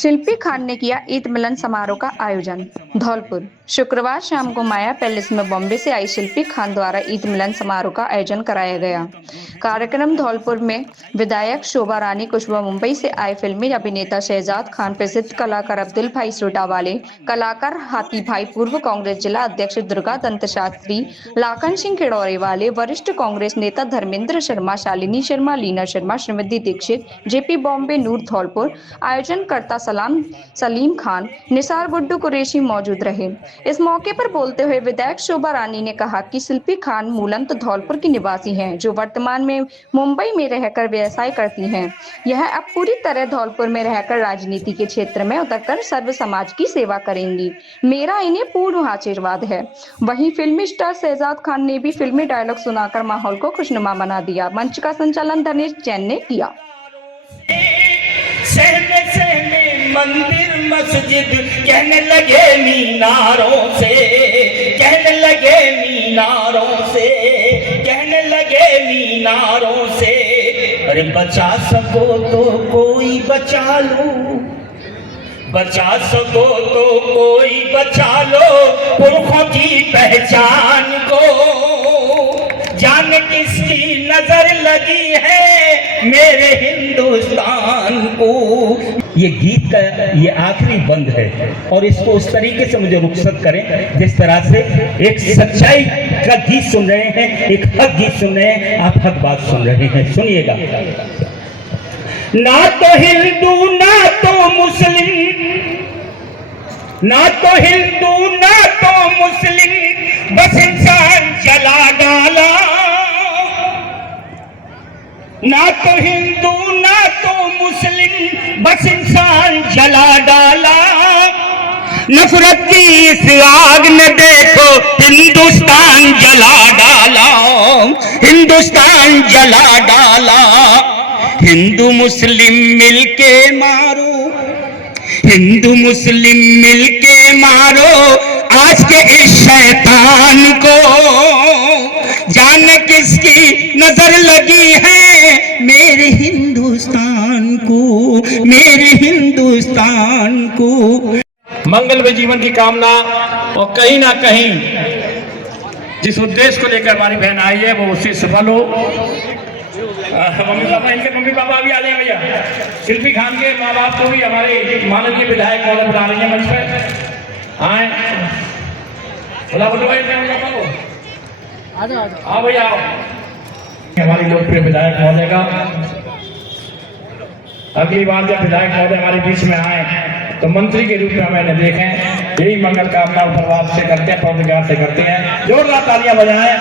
शिल्पी खान ने किया ईद मिलन समारोह का आयोजन। धौलपुर। शुक्रवार शाम को माया पैलेस में बॉम्बे से आई शिल्पी खान द्वारा ईद मिलन समारोह का आयोजन कराया गया। कार्यक्रम धौलपुर में विधायक शोभा रानी कुशवाहा, मुंबई से आए फिल्मी अभिनेता शहजाद खान, प्रसिद्ध कलाकार अब्दुल भाई सोटावाले, कलाकार हाथी भाई, पूर्व कांग्रेस जिला अध्यक्ष दुर्गा दत्त शास्त्री, लाखन सिंह खिड़ौरे वाले, वरिष्ठ कांग्रेस नेता धर्मेंद्र शर्मा, शालिनी शर्मा, लीना शर्मा, श्रीमती दीक्षित, जेपी बॉम्बे, नूर धौलपुर, आयोजन करता सलीम खान, निसार गुड्डू कुरैशी मौजूद रहे। इस मौके पर बोलते हुए विधायक शोभा रानी ने कहा कि शिल्पी खान मूलतः धौलपुर की निवासी हैं, जो वर्तमान में मुंबई में रहकर व्यवसाय करती हैं। यह अब पूरी तरह धौलपुर में रहकर राजनीति के क्षेत्र में उतरकर सर्व समाज की सेवा करेंगी। मेरा इन्हें पूर्ण आशीर्वाद है। वहीं फिल्मी स्टार शहजाद खान ने भी फिल्मी डायलॉग सुनाकर माहौल को खुशनुमा बना दिया। मंच का संचालन धनेश जैन ने किया। सहमे सहमे मंदिर मस्जिद कहने लगे मीनारों से, कहने लगे मीनारों से, कहने लगे मीनारों से, अरे बचा सको तो कोई बचा लो, बचा सको तो कोई बचा लो पुरखों की पहचान को। जान किसकी नजर लगी है मेरे हिंदुस्तान को। ये गीत का ये आखिरी बंद है और इसको उस तरीके से मुझे रुखसत करें जिस तरह से एक सच्चाई का गीत सुन रहे हैं, एक हक गीत सुन रहे हैं, आप हक बात सुन रहे हैं। सुनिएगा। ना तो हिंदू ना तो मुस्लिम, ना तो हिंदू ना तो मुस्लिम, बस इंसान जला डाला। ना तो हिंदू ना तो मुस्लिम, बस इंसान जला डाला। नफरत की इस आग में देखो हिंदुस्तान जला डाला, हिंदुस्तान जला डाला। हिंदू मुस्लिम मिलके मारो, हिंदू मुस्लिम मिलके मारो आज के इस शैतान को। जाने किसकी नजर लगी है मेरे हिंदुस्तान को, मेरे हिंदुस्तान को। मंगलमय जीवन की कामना और कहीं ना कहीं जिस उद्देश्य को लेकर हमारी बहन आई है वो उससे सफल हो। मम्मी पापा, इनके मम्मी पापा भी आ जाए भैया। शिल्पी खान के माँ बाप को भी हमारे माननीय विधायक महोदय बुला रही है मंच पर। आए बुला भाई हाँ भैया। हमारे लोकप्रिय विधायक महोदय का अगली बार जब विधायक महोदय हमारे बीच में आए तो मंत्री के रूप में हमें देखें। यही मंगल कामना प्रभाव से करते हैं, पौधगार से करते हैं। जोरदार तालियां बजाएं।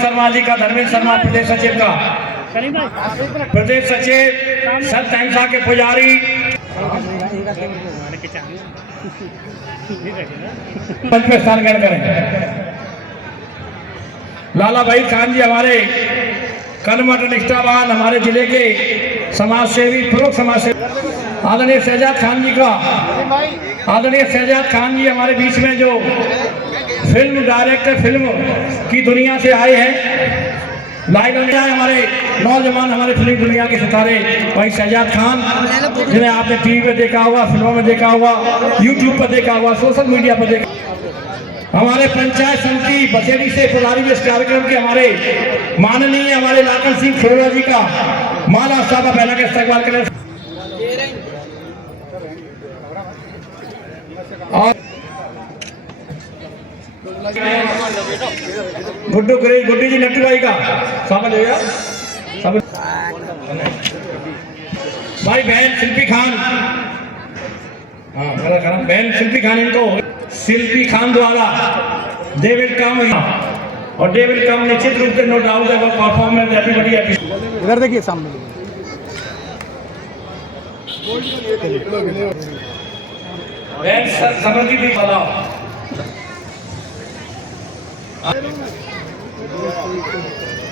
शर्मा जी का, धर्मेंद्र शर्मा प्रदेश सचिव का, प्रदेश सचिव संत अहिंसा के पुजारी, मंच में स्थान ग्रहण करें। लाला भाई खान जी हमारे कर्मठ निष्ठावान, हमारे जिले के समाज सेवी, प्रमुख समाज सेवी। आदरणीय शहजाद खान जी का, आदरणीय शहजाद खान जी हमारे बीच में जो फिल्म डायरेक्टर, फिल्म की दुनिया से आए हैं, लाइनों में आए हमारे नौजवान, हमारे फिल्म दुनिया के सितारे भाई शहजाद खान, जिन्हें आपने टीवी पे देखा होगा, फिल्मों में देखा होगा, यूट्यूब पर देखा होगा, सोशल मीडिया पर देखा। हमारे पंचायत समिति बसेड़ी से पुजारी में इस कार्यक्रम के हमारे माननीय हमारे लाखन सिंह खिड़ौरा जी का माला साहबा पहना के इस्तेमाल करें। गुड्डू गुड्डी जी नट्टू भाई का समझ हो गया। भाई बहन शिल्पी खान, हाँ बहन शिल्पी खान, इनको शिल्पी खान द्वारा दे विल कम, और दे विल कम निश्चित रूप से, नो डाउट है, परफॉर्मेंस एवरीबॉडी एप्रिशिएट। इधर देखिए सामने बहन समृद्धि भी बताओ।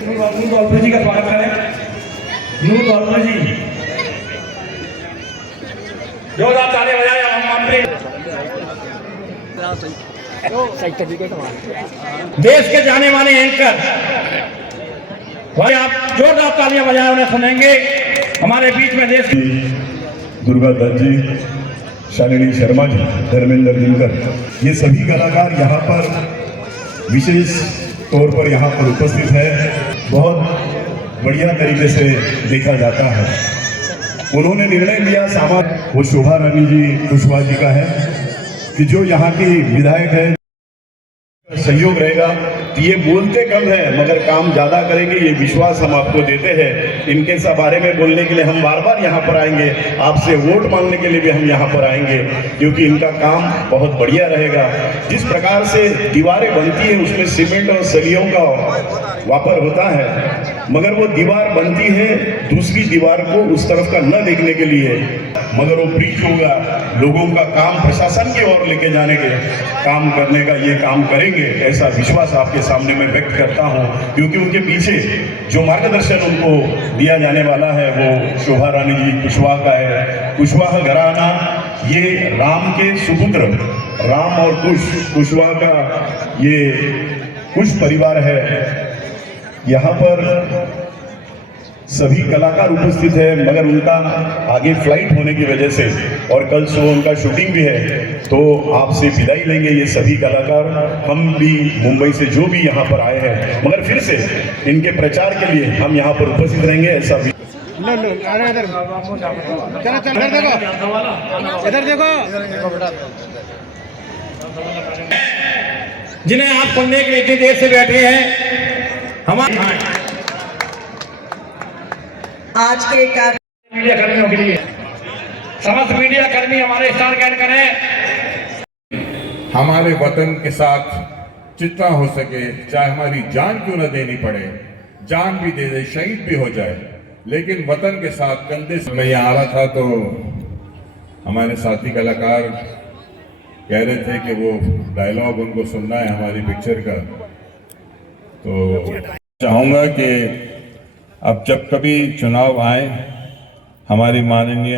नूर दौलपुर जी का स्वागत करें। नूर दौलपुर जी जोरदार ताली बजाएं हम अपने देश के जाने माने एंकर भाई, आप जोरदार तालियां बजाएं, उन्हें सुनेंगे। हमारे बीच में देश दुर्गा दत्त जी, शालिनी शर्मा जी, धर्मेंद्र दिनकर, ये सभी कलाकार यहाँ पर विशेष तौर पर यहाँ पर उपस्थित है। बहुत बढ़िया तरीके से देखा जाता है। उन्होंने निर्णय लिया, सामान वो शोभा रानी जी कुशवाहा जी का है कि जो यहाँ की विधायक है, सहयोग रहेगा। ये बोलते कम है मगर काम ज्यादा करेंगे, ये विश्वास हम आपको देते हैं। इनके सब बारे में बोलने के लिए हम बार बार यहाँ पर आएंगे, आपसे वोट मांगने के लिए भी हम यहाँ पर आएंगे, क्योंकि इनका काम बहुत बढ़िया रहेगा। जिस प्रकार से दीवारें बनती है उसमें सीमेंट और सरियों का वापर होता है, मगर वो दीवार बनती है दूसरी दीवार को उस तरफ का न देखने के लिए, मगर वो ब्रिज होगा, लोगों का काम प्रशासन की ओर लेके जाने के काम करने का ये काम करेंगे, ऐसा विश्वास आपके सामने मैं व्यक्त करता हूं। क्योंकि उनके पीछे जो मार्गदर्शन उनको दिया जाने वाला है वो शोभा रानी जी कुशवाहा का है। कुशवाहा घराना ये राम के सुपुत्र राम और कुशवाहा का ये कुश परिवार है। यहाँ पर सभी कलाकार उपस्थित है, मगर उनका आगे फ्लाइट होने की वजह से और कल सुबह उनका शूटिंग भी है, तो आपसे विदाई लेंगे ये सभी कलाकार। हम भी मुंबई से जो भी यहाँ पर आए हैं, मगर फिर से इनके प्रचार के लिए हम यहाँ पर उपस्थित रहेंगे, ऐसा भी। अरे इधर चलो चल, इधर देखो जिन्हें आप सुनने के लिए इतनी देर से बैठे हैं। हमारे आज के मीडिया कर्मियों के लिए, समस्त मीडिया कर्मी हमारे स्टार कैड करें। हमारे वतन के साथ जितना हो सके, चाहे हमारी जान क्यों न देनी पड़े, जान भी दे दे, शहीद भी हो जाए, लेकिन वतन के साथ कंधे से। मैं यहाँ आ रहा था तो हमारे साथी कलाकार कह रहे थे कि वो डायलॉग उनको सुनना है हमारी पिक्चर का, तो चाहूँगा कि अब जब कभी चुनाव आए, हमारी माननीय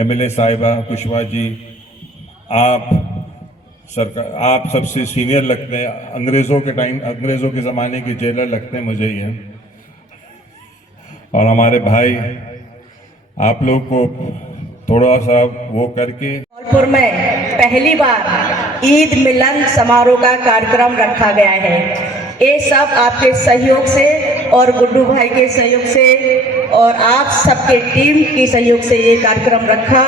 एमएलए साहिबा कुशवाहा जी, आप सरकार, आप सबसे सीनियर लगते हैं, अंग्रेज़ों के ज़माने के जेलर लगते हैं मुझे ये, और हमारे भाई, आप लोग को थोड़ा सा वो करके। धौलपुर में पहली बार ईद मिलन समारोह का कार्यक्रम रखा गया है। ये सब आपके सहयोग से और गुड्डू भाई के सहयोग से और आप सबके टीम की सहयोग से ये कार्यक्रम रखा।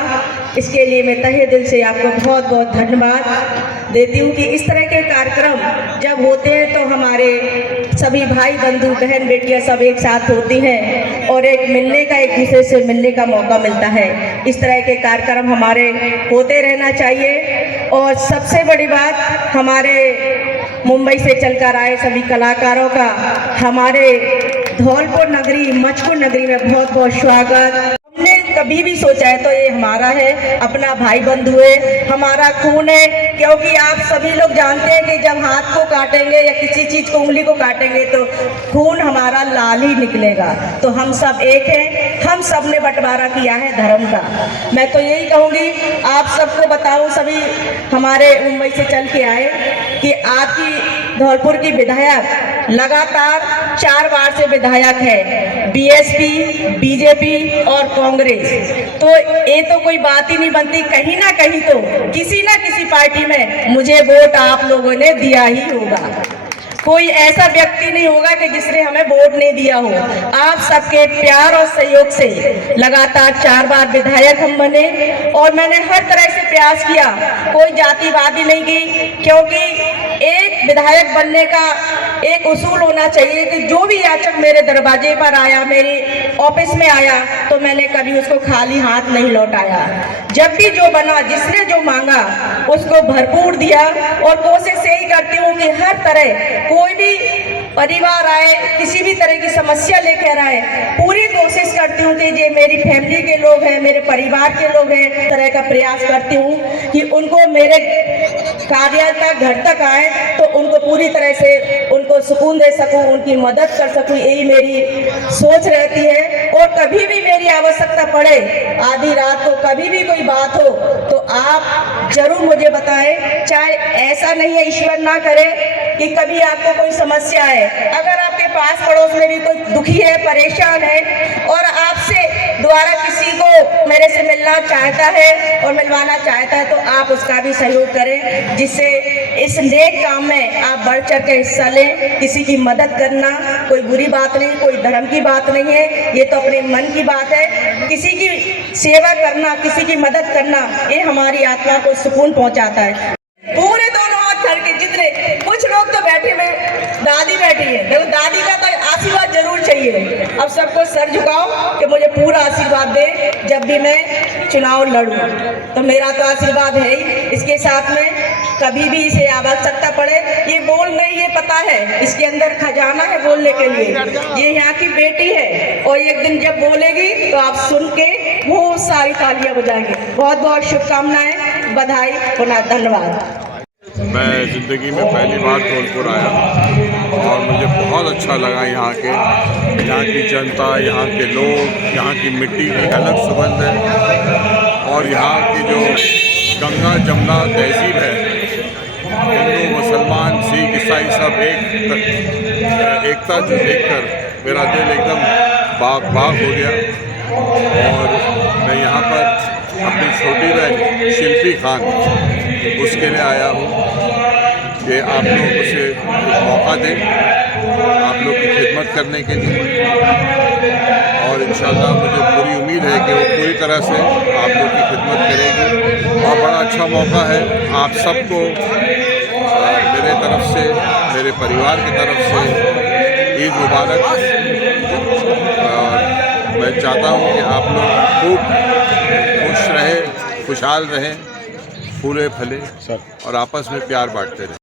इसके लिए मैं तहे दिल से आपको बहुत बहुत धन्यवाद देती हूँ कि इस तरह के कार्यक्रम जब होते हैं तो हमारे सभी भाई बंधु बहन बेटियां सब एक साथ होती हैं और एक मिलने का, एक दूसरे से मिलने का मौका मिलता है। इस तरह के कार्यक्रम हमारे होते रहना चाहिए। और सबसे बड़ी बात, हमारे मुंबई से चलकर आए सभी कलाकारों का हमारे धौलपुर नगरी, मचकुर नगरी में बहुत बहुत स्वागत। हमने कभी भी सोचा है तो ये हमारा है, अपना भाई बंधु है, हमारा खून है। क्योंकि आप सभी लोग जानते हैं कि जब हाथ को काटेंगे या किसी चीज को, उंगली को काटेंगे तो खून हमारा लाल ही निकलेगा। तो हम सब एक हैं, हम सब ने बंटवारा किया है धर्म का। मैं तो यही कहूँगी, आप सबको बताऊँ, सभी हमारे मुंबई से चल के आए कि आपकी धौलपुर की विधायक लगातार 4 बार से विधायक है, बीएसपी, बीजेपी और कांग्रेस। तो ये तो कोई बात ही नहीं बनती, कहीं ना कहीं तो किसी ना किसी पार्टी में मुझे वोट आप लोगों ने दिया ही होगा। कोई ऐसा व्यक्ति नहीं होगा कि जिसने हमें वोट नहीं दिया हो। आप सबके प्यार और सहयोग से लगातार 4 बार विधायक हम बने और मैंने हर तरह से प्रयास किया, कोई जातिवादी नहीं की, क्योंकि एक विधायक बनने का एक उसूल होना चाहिए कि जो भी याचक मेरे दरवाजे पर आया, मेरे ऑफिस में आया, तो मैंने कभी उसको खाली हाथ नहीं लौटाया। जब भी जो बना, जिसने जो मांगा उसको भरपूर दिया। और कोशिश यही करती हूँ कि हर तरह कोई भी परिवार आए, किसी भी तरह की समस्या लेकर आए, पूरी कोशिश करती हूँ कि ये मेरी फैमिली के लोग हैं, मेरे परिवार के लोग हैं, इस तरह का प्रयास करती हूँ कि उनको मेरे कार्यालय तक, घर तक आए तो उनको पूरी तरह से उनको सुकून दे सकूँ, उनकी मदद कर सकूँ। यही मेरी सोच रहती है। और कभी भी मेरी आवश्यकता पड़े, आधी रात को कभी भी कोई बात हो तो आप जरूर मुझे बताएं। चाहे ऐसा नहीं है, ईश्वर ना करे कि कभी आपको कोई समस्या है, अगर आपके पास पड़ोस में भी कोई दुखी है, परेशान है और आपसे द्वारा किसी को मेरे से मिलना चाहता है और मिलवाना चाहता है, तो आप उसका भी सहयोग करें, जिससे इस नेक काम में आप बढ़ चढ़ के हिस्सा लें। किसी की मदद करना कोई बुरी बात नहीं, कोई धर्म की बात नहीं है, ये तो अपने मन की बात है। किसी की सेवा करना, किसी की मदद करना, ये हमारी आत्मा को सुकून पहुंचाता है। पूरे दोनों हाथ करके जितने, कुछ लोग तो बैठे में दादी बैठी है, देखो दादी का तो आशीर्वाद जरूर चाहिए। अब सबको सर झुकाओ कि मुझे पूरा आशीर्वाद दे जब भी मैं चुनाव लड़ूं, तो मेरा तो आशीर्वाद है ही। इसके साथ में कभी भी इसे आवश्यकता पड़े, ये बोल नहीं, ये पता है इसके अंदर खजाना है बोलने के लिए। ये यहाँ की बेटी है और एक दिन जब बोलेगी तो आप सुन के बहुत सारी तालियां बजाएंगे। बहुत बहुत शुभकामनाएं, बधाई, पुनः धन्यवाद। मैं ज़िंदगी में पहली बार धौलपुर आया और मुझे बहुत अच्छा लगा। यहाँ की जनता, यहाँ के लोग, यहाँ की मिट्टी की अलग सुगंध है और यहाँ की जो गंगा जमुना तहजीब है, हिंदू मुसलमान सिख ईसाई सब एकता जो देखकर मेरा दिल एकदम बाग हो गया। और मैं यहाँ पर अपनी छोटी बहन शिल्पी खान उसके लिए आया हूँ कि आप लोग उसे मौका दें, आप लोग की खिदमत करने के लिए। और इंशाल्लाह मुझे पूरी उम्मीद है कि वो पूरी तरह से आप लोग की खिदमत करेगी और बड़ा अच्छा मौका है। आप सबको मेरे तरफ से, मेरे परिवार की तरफ से ईद मुबारक। और मैं चाहता हूँ कि आप लोग खूब खुश रहें, खुशहाल रहें, फूले फले और आपस में प्यार बांटते रहें।